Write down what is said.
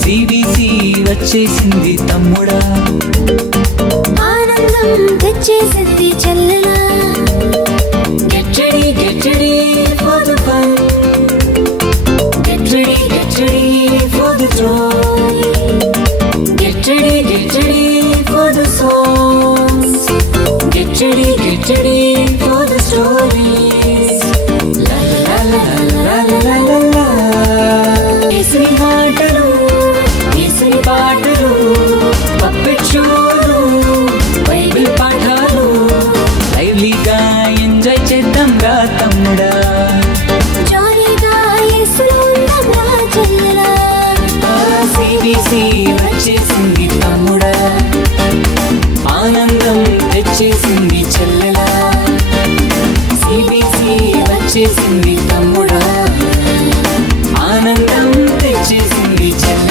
CBC వచ్చేసింది తమ్ముడా, ఆనందం తెచ్చేసింది చెల్లెలా. Get ready for the fun. Get ready for the joy. Get ready for the songs. Get ready for the stories. La la la la la la la la. Yesuni maatalu, yesuni paatalu, puppet showlu, Bible పాఠాలు, లైవ్లీగా enjoy చేద్దాంగా తమ్ముడా. జాలీగా యేసులో ఉందాంరా చెల్లెలా. CBC వచ్చేసింది తమ్ముడా, ఆనందం తెచ్చేసింది చెల్లెలా. CBC వచ్చేసింది తమ్ముడా.